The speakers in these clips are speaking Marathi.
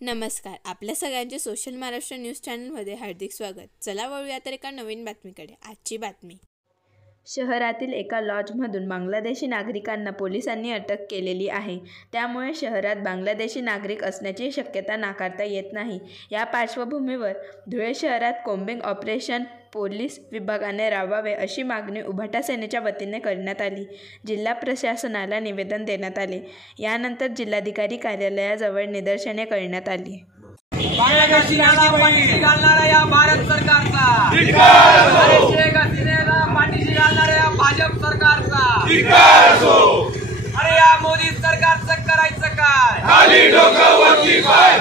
नमस्कार. आपल्या सगळ्यांचे सोशल महाराष्ट्र न्यूज चॅनलमध्ये हार्दिक स्वागत. चला वळूया तर एका नवीन बातमीकडे. आजची बातमी. शहरातील एका लॉजमधून बांगलादेशी नागरिकांना पोलिसांनी अटक केलेली आहे. त्यामुळे शहरात बांगलादेशी नागरिक असण्याची शक्यता नाकारता येत नाही. या पार्श्वभूमीवर धुळे शहरात कोम्बिंग ऑपरेशन पोलीस विभागाने राबवावे अशी मागणी उभाटा सेनेच्या वतीने करण्यात आली. जिल्हा प्रशासनाला निवेदन देण्यात आले. यानंतर जिल्हाधिकारी कार्यालयाजवळ निदर्शने करण्यात आली. बांगलादेशीला पाठीशी घालणाऱ्या या भारत सरकारचा शेख हसीनेला पाठीशी घालणाऱ्या या भाजप सरकारचा अरे या मोदी सरकारचं करायचं काय? खाली डोकं वरती पाय.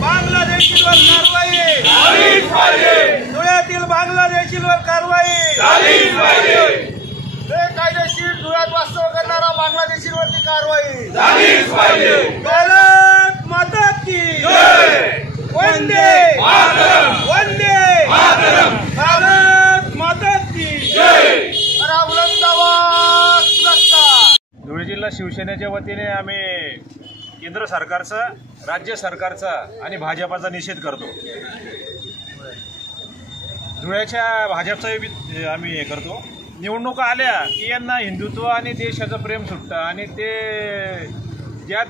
बांगलादेशीवर कारवाई झालीच पाहिजे. धुळ्यातील बांगलादेशीवर कारवाई झालीच पाहिजे. बेकायदेशीर धुळ्यात वास्तव करणारा बांगलादेशीवरती कारवाई झालीच पाहिजे. भारत माता की जय. वंदे मातरम. वंदे मातरम. भारत माता की जय. धुळे जिल्हा शिवसेनेच्या वतीने आम्ही केंद्र सरकारचा, राज्य सरकारचा आणि भाजपाचा निषेध करतो. धुळ्याच्या भाजपचाही आम्ही हे करतो. निवडणुका आल्या की यांना हिंदुत्व आणि देशाचं प्रेम सुटतं आणि ते ज्यात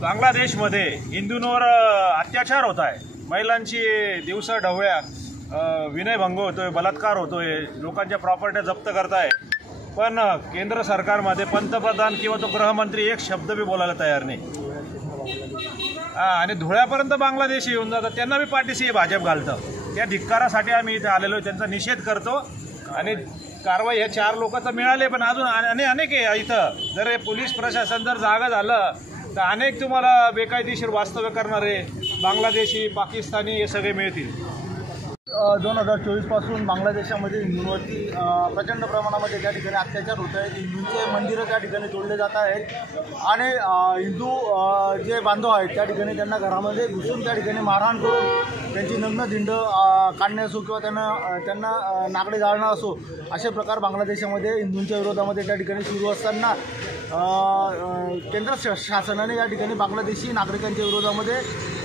बांगलादेशमध्ये हिंदूंवर अत्याचार होत आहे, महिलांची दिवसा ढवळ्या विनयभंग होतोय, बलात्कार होतोय, लोकांच्या प्रॉपर्ट्या जप्त करताय, पण केंद्र सरकारमध्ये पंतप्रधान किंवा तो गृहमंत्री एक शब्द बी बोलायला तयार नाही. आणि धुळ्यापर्यंत बांगलादेशी येऊन जातात, त्यांना बी पाठीशी भाजप घालतं. त्या धिक्कारासाठी आम्ही इथे आलेलो, त्यांचा निषेध करतो. आणि कारवाई हे 4 लोक तर मिळाले, पण अजून अनेक आहे इथं. जर हे पोलीस प्रशासन जर जागा झालं तर अनेक तुम्हाला बेकायदेशीर वास्तव्य करणारे बांगलादेशी, पाकिस्तानी हे सगळे मिळतील. 2024 पासून बांगलादेशामध्ये हिंदूंवरती प्रचंड प्रमाणामध्ये त्या ठिकाणी अत्याचार होत आहेत. हिंदूंचे मंदिरं त्या ठिकाणी तोडले जात आहेत आणि हिंदू जे बांधव आहेत त्या ठिकाणी त्यांना घरामध्ये घुसून त्या ठिकाणी मारहाण करून त्यांची नग्नधिंड काढणे असो किंवा त्यांना नागडे जाळणं असो, असे प्रकार बांगलादेशामध्ये हिंदूंच्या विरोधामध्ये त्या ठिकाणी सुरू असताना केंद्र शासनाने या ठिकाणी बांगलादेशी नागरिकांच्या विरोधामध्ये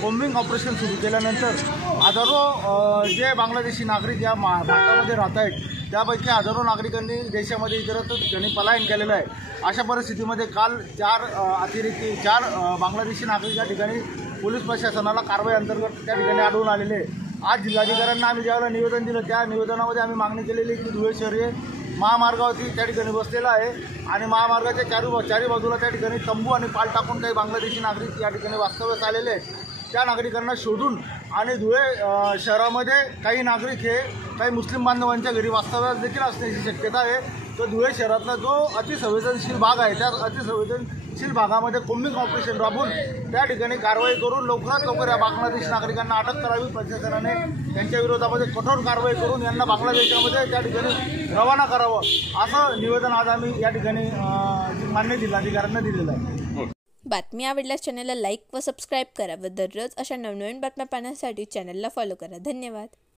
कोम्बिंग ऑपरेशन सुरू केल्यानंतर हजारो जे बांगलादेशी नागरिक या भारतामध्ये राहत आहेत त्यापैकी हजारो नागरिकांनी देशामध्ये इतरत्र ठिकाणी पलायन केलेलं आहे. अशा परिस्थितीमध्ये काल 4 बांगलादेशी नागरिक या ठिकाणी पोलीस प्रशासनाला कारवाई अंतर्गत त्या ठिकाणी आढळून आलेले आहे. आज जिल्हाधिकाऱ्यांना आम्ही ज्यावेळेला निवेदन दिलं त्या निवेदनामध्ये आम्ही मागणी केलेली की धुळे शहर हे महामार्गावरती त्या ठिकाणी बसलेलं आहे आणि महामार्गाच्या चारी बाजूला त्या ठिकाणी तंबू आणि पाल टाकून काही बांगलादेशी नागरिक या ठिकाणी वास्तव्यास आलेले आहेत. त्या नागरिकांना शोधून आणि धुळे शहरामध्ये काही नागरिक हे काही मुस्लिम बांधवांच्या घरी वास्तव्यास देखील असण्याची शक्यता आहे. तर धुळे शहरातला जो अतिसंवेदनशील भाग आहे त्या अतिसंवेदनशील भागामध्ये कोम्बिंग ऑपरेशन राबवून त्या ठिकाणी कारवाई करून लवकरात लवकर या बांगलादेशी नागरिकांना अटक करावी. प्रशासनाने त्यांच्या विरोधामध्ये कठोर कारवाई करून यांना बांगलादेशामध्ये त्या ठिकाणी रवाना करावं असं निवेदन आज आम्ही या ठिकाणी मान्य जिल्हाधिकाऱ्यांना दिलेलं आहे. बातमी आवडल्यास चॅनलला लाईक व सबस्क्राईब करा व दररोज अशा नवनवीन बातम्या पाहण्यासाठी चॅनलला फॉलो करा. धन्यवाद.